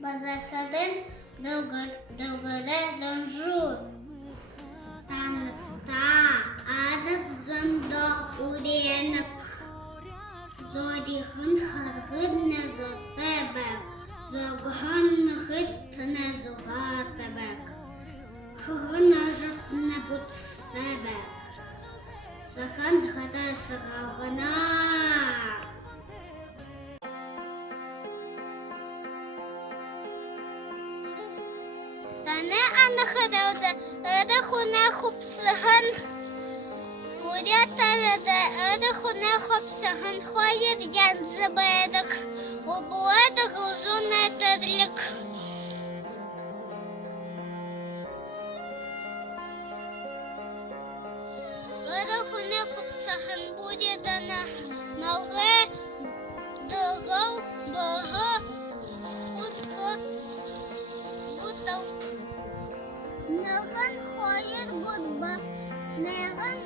базасадын дылгыда Ранжур. Таныкта адып зында уреніп, зорихын харгыдны зотебек, зогханны хыттыны зогатебек, хыгына жытны бутстебек, сахан хата Сагаалгана. Тане анахадауды ыды хуна хупсыхан, урятарыды ыды хуна хупсыхан, хойыр янзы бэдык, убуадык узун этырлык. Ыды хуна хупсыхан будедана, малгы дыгыл бығы утқы бутал. Наган хойыр будба, наган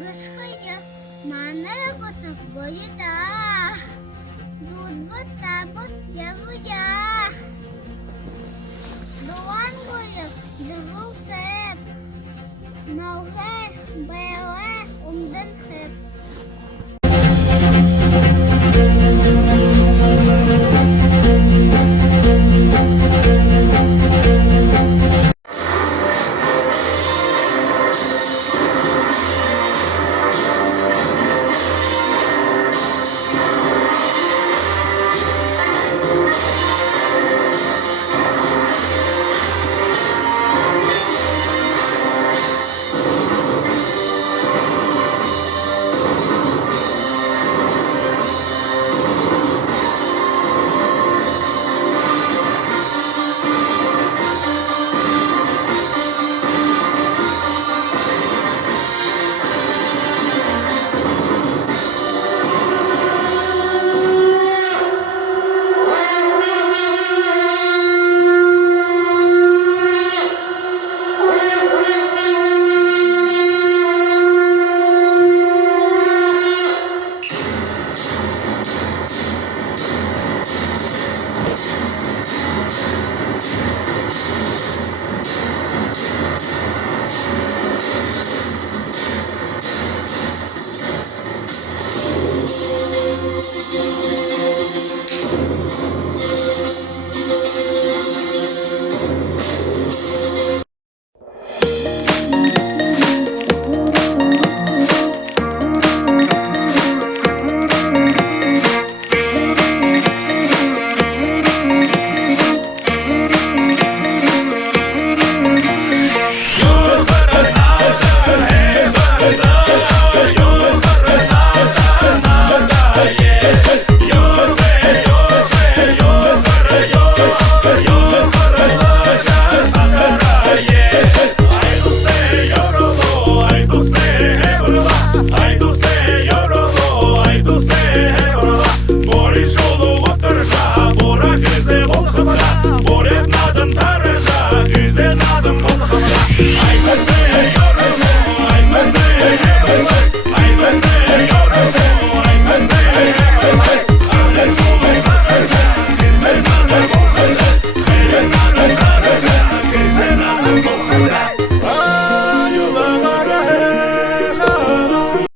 бышхыя, маны готып бойыда, будба табыт явуя. Дуа